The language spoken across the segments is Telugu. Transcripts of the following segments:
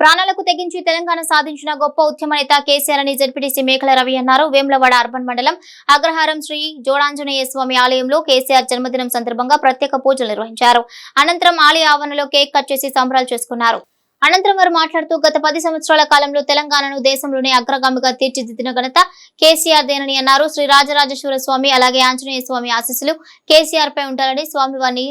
ప్రాణాలకు తెగించి తెలంగాణ సాధించిన గొప్ప ఉద్యమ నేత కేసీఆర్ అని జెడ్పీటీసీ మేకల రవి అన్నారు. వేములవాడ అర్బన్ మండలం అగ్రహారం శ్రీ జోడాంజనేయ స్వామి ఆలయంలో కేసీఆర్ జన్మదినం సందర్భంగా ప్రత్యేక పూజలు నిర్వహించారు. అనంతరం ఆలయ ఆవరణలో కేక్ కట్ చేసి సంబరాలు చేసుకున్నారు. అనంతరం వారు మాట్లాడుతూ గత 10 సంవత్సరాల కాలంలో తెలంగాణను దేశంలోనే అగ్రగామిగా తీర్చిదిద్దిన ఘనత కేసీఆర్ దేనని అన్నారు. శ్రీ రాజరాజేశ్వర స్వామి అలాగే ఆంజనేయ స్వామి ఆశీస్సులు కేసీఆర్ పై ఉంటారని స్వామివారిని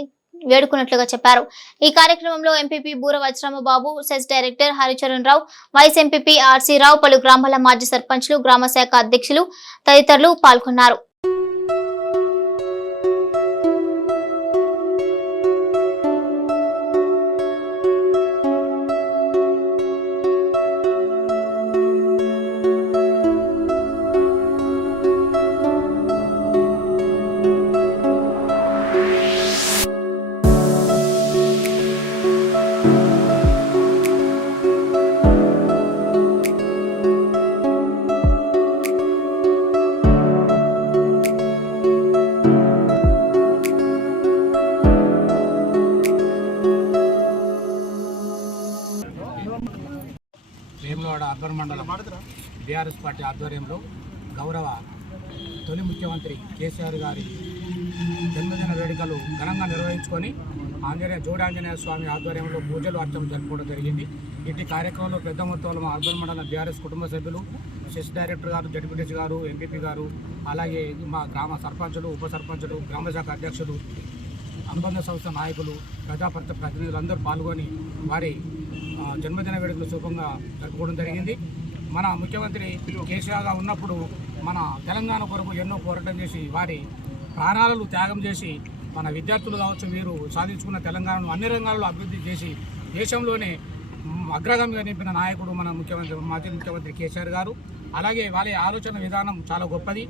వేడుకున్నట్లుగా చెప్పారు. ఈ కార్యక్రమంలో ఎంపీపీ బూర వజ్రమబాబు, సెస్ డైరెక్టర్ హరిచరణ్ రావు, వైస్ ఎంపీపీ ఆర్సీ రావు, పలు గ్రామాల మాజీ సర్పంచ్లు, గ్రామ శాఖ అధ్యక్షులు తదితరులు పాల్గొన్నారు. వేములవాడ అర్బన్ మండలం బీఆర్ఎస్ పార్టీ ఆధ్వర్యంలో గౌరవ తొలి ముఖ్యమంత్రి కేసీఆర్ గారి జన్మదిన వేడుకలు ఘనంగా నిర్వహించుకొని జోడాంజనేయ స్వామి ఆధ్వర్యంలో పూజలు అర్చనలు జరుపుకోవడం జరిగింది. ఇటు కార్యక్రమంలో పెద్ద మొత్తంలో మా అర్బన్ మండలం బీఆర్ఎస్ కుటుంబ సభ్యులు, సెస్ డైరెక్టర్ గారు, జడ్పీటీసీ గారు, ఎంపీపీ గారు, అలాగే మా గ్రామ సర్పంచులు, ఉప సర్పంచులు, గ్రామ శాఖ అధ్యక్షులు, అనుబంధ సంస్థ నాయకులు, ప్రతినిధులందరూ పాల్గొని వారి జన్మదిన వేడుకలు శుభంగా జరుపుకోవడం జరిగింది. మన ముఖ్యమంత్రి కేసీఆర్గా ఉన్నప్పుడు మన తెలంగాణ కొరకు ఎన్నో పోరాటం చేసి వారి ప్రాణాలను త్యాగం చేసి మన విద్యార్థులు కావచ్చు, వీరు సాధించుకున్న తెలంగాణను అన్ని రంగాల్లో అభివృద్ధి చేసి దేశంలోనే అగ్రగామిగా నింపిన నాయకుడు మన మాజీ ముఖ్యమంత్రి కేసీఆర్ గారు. అలాగే వాళ్ళ ఆలోచన విధానం చాలా గొప్పది.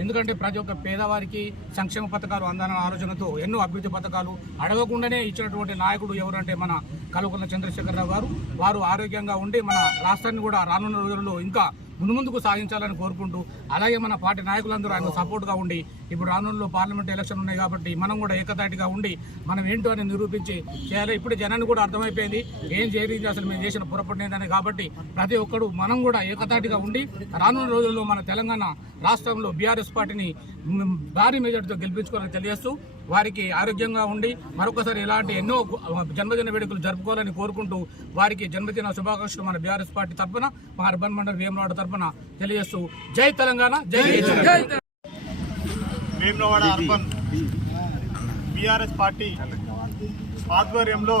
ఎందుకంటే ప్రతి ఒక్క పేదవారికి సంక్షేమ పథకాలు అందాలన్న ఆలోచనతో ఎన్నో అభివృద్ధి పథకాలు అడగకుండానే ఇచ్చినటువంటి నాయకుడు ఎవరంటే మన కల్వకుంట్ల చంద్రశేఖరరావు గారు. వారు ఆరోగ్యంగా ఉండి మన రాష్ట్రాన్ని కూడా రానున్న రోజుల్లో ఇంకా ముందుకు సాగించాలని కోరుకుంటూ, అలాగే మన పార్టీ నాయకులందరూ ఆయన సపోర్ట్గా ఉండి, ఇప్పుడు రానున్న పార్లమెంట్ ఎలక్షన్ ఉన్నాయి కాబట్టి మనం కూడా ఏకతాటిగా ఉండి మనం ఏంటో అని నిరూపించి చేయాలి. ఇప్పుడు జనాన్ని కూడా అర్థమైపోయింది ఏం జరిగింది, అసలు మేము చేసిన పొరపాటు ఏంటని. కాబట్టి ప్రతి ఒక్కరు మనం కూడా ఏకతాటిగా ఉండి రానున్న రోజుల్లో మన తెలంగాణ రాష్ట్రంలో బీఆర్ఎస్ పార్టీని భారీ మెజార్టీతో గెలిపించుకోవాలని తెలియజేస్తూ, వారికి ఆరోగ్యంగా ఉండి మరొకసారి ఇలాంటి ఎన్నో జన్మదిన వేడుకలు జరుపుకోవాలని కోరుకుంటూ వారికి జన్మదిన శుభాకాంక్షలు మన బీఆర్ఎస్ పార్టీ తరఫున, మా అర్బన్ మండలం వేములవాడ తరఫున తెలియజేస్తూ జై తెలంగాణ, జై వేములవాడ అర్బన్ బీఆర్ఎస్ పార్టీ ఆధ్వర్యంలో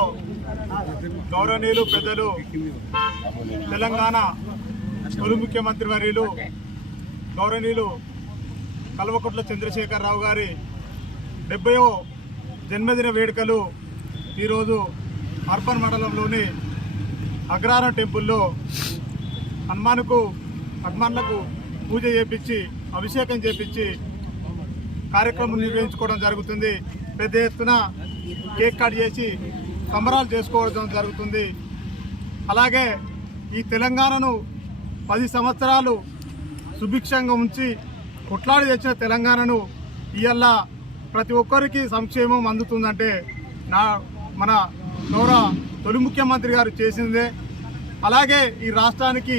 గౌరవనీయులు పెద్దలు తెలంగాణ తొలి ముఖ్యమంత్రి వర్యులు గౌరవనీయులు కల్వకుంట్ల చంద్రశేఖరరావు గారి 70వ జన్మదిన వేడుకలు ఈరోజు అర్బన్ మండలంలోని అగ్రహారం టెంపుల్లో హనుమాన్లకు పూజ చేపించి అభిషేకం చేపించి కార్యక్రమం నిర్వహించుకోవడం జరుగుతుంది. పెద్ద ఎత్తున కేక్ కట్ చేసి సంబరాలు చేసుకోవడం జరుగుతుంది. అలాగే ఈ తెలంగాణను 10 సంవత్సరాలు సుభిక్షంగా ఉంచి కొట్లాడి తెచ్చిన తెలంగాణను ఇవాళ ప్రతి ఒక్కరికి సంక్షేమం అందుతుందంటే మన గౌరవ తొలి ముఖ్యమంత్రి గారు చేసిందే. అలాగే ఈ రాష్ట్రానికి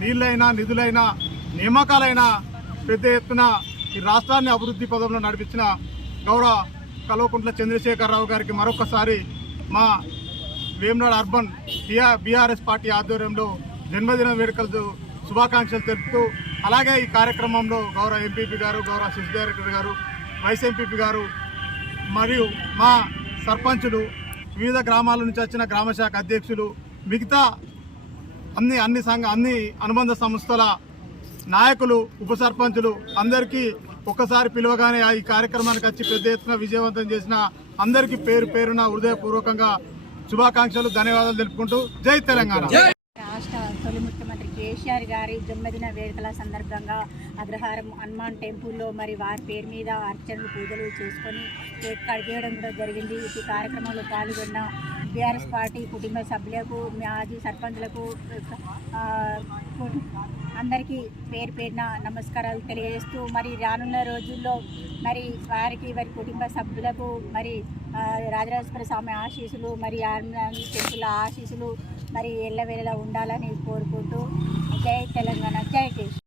నీళ్ళైనా, నిధులైనా, నియామకాలైనా పెద్ద ఎత్తున ఈ రాష్ట్రాన్ని అభివృద్ధి పదంలో నడిపించిన గౌరవ కల్వకుంట్ల చంద్రశేఖరరావు గారికి మరొకసారి మా వేములవాడ అర్బన్ బీఆర్ఎస్ పార్టీ ఆధ్వర్యంలో జన్మదిన వేడుకలు శుభాకాంక్షలు తెలుపుతూ, అలాగే ఈ కార్యక్రమంలో గౌరవ ఎంపీపీ గారు, గౌరవ సెస్ డైరెక్టర్ గారు, వైస్ ఎంపీపీ గారు మరియు మా సర్పంచులు, వివిధ గ్రామాల నుంచి వచ్చిన గ్రామ శాఖ అధ్యక్షులు, మిగతా అన్ని అనుబంధ సంస్థల నాయకులు, ఉప సర్పంచులు అందరికీ ఒక్కసారి పిలువగానే ఈ కార్యక్రమానికి వచ్చి పెద్ద ఎత్తున విజయవంతం చేసిన అందరికీ పేరు పేరున హృదయపూర్వకంగా శుభాకాంక్షలు, ధన్యవాదాలు తెలుపుకుంటూ జై తెలంగాణ. రాష్ట్ర తొలి ముఖ్యమంత్రి కేసీఆర్ గారి జన్మదిన వేడుకల సందర్భంగా అగ్రహారం హనుమాన్ టెంపుల్లో మరి వారి పేరు మీద అర్చనలు, పూజలు చేసుకొని కేక్ కట్ చేయడం కూడా జరిగింది. ఈ కార్యక్రమంలో పాల్గొన్న బీఆర్ఎస్ పార్టీ కుటుంబ సభ్యులకు, మాజీ సర్పంచులకు అందరికీ పేరు పేరున నమస్కారాలు తెలియజేస్తూ, మరి రానున్న రోజుల్లో మరి వారి కుటుంబ సభ్యులకు మరి రాజరాజేశ్వర స్వామి ఆశీస్సులు, మరి టెంపుల్ ఆశీస్సులు మరి ఎల్లవేళలా ఉండాలని కోరుకుంటూ జై తెలంగాణ, జై కేసీఆర్.